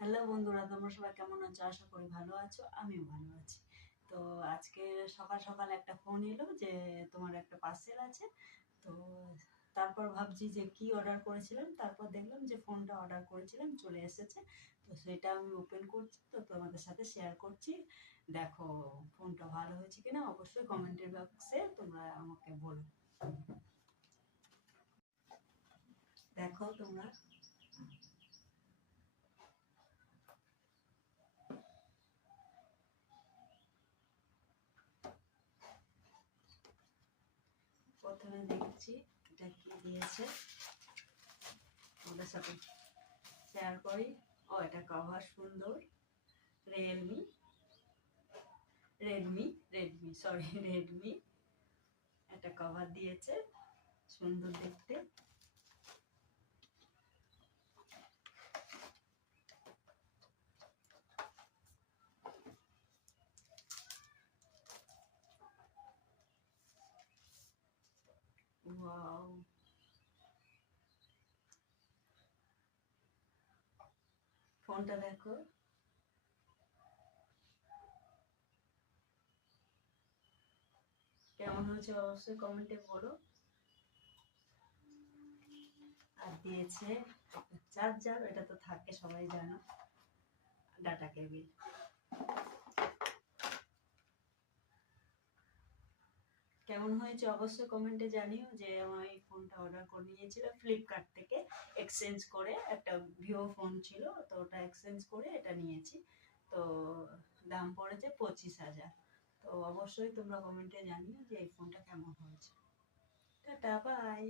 Hello বন্ধুরা, তোমরা সবাই কেমন আছো? আশা করি ভালো আছো, আমিও ভালো আছি। তো আজকে সকাল সকাল একটা ফোন এলো যে তোমার একটা পার্সেল আছে। তো তারপর ভাবছি যে কি অর্ডার করেছিলাম, তারপর দেখলাম যে ফোনটা অর্ডার করেছিলাম চলে এসেছে। তো সেটা আমি ওপেন করছি, তো তোমাদের সাথে শেয়ার করছি। দেখো ফোনটা ভালো হয়েছে কিনা অবশ্যই কমেন্টের বক্সে তোমরা আমাকে বলো। দেখো তোমরা, প্রথমে দেখছি এটা কি দিয়েছে, তোমাদের সাথে শেয়ার করি। ও, এটা কভার সুন্দর। রিয়েলমি, রেডমি, রেডমি একটা কভার দিয়েছে, সুন্দর দেখতে। ওয়াও, ফোনটা দেখো কেমন হয়েছে অবশ্যই কমেন্টে বলো। আর দিয়েছে চার্জার, এটা তো থাকে সবাই জানো, ডাটা কেবিল। কেমন হয়েছে অবশ্যই কমেন্টে জানিও। যে আমার এই ফোনটা অর্ডার করে নিয়েছিলাম ফ্লিপকার্ট থেকে, এক্সচেঞ্জ করে। একটা ভিভো ফোন ছিল, তো ওটা এক্সচেঞ্জ করে এটা নিয়েছি। তো দাম পড়েছে 25,000। তো অবশ্যই তোমরা কমেন্টে জানিও যে এই ফোনটা কেমন হয়েছে। Tata, by.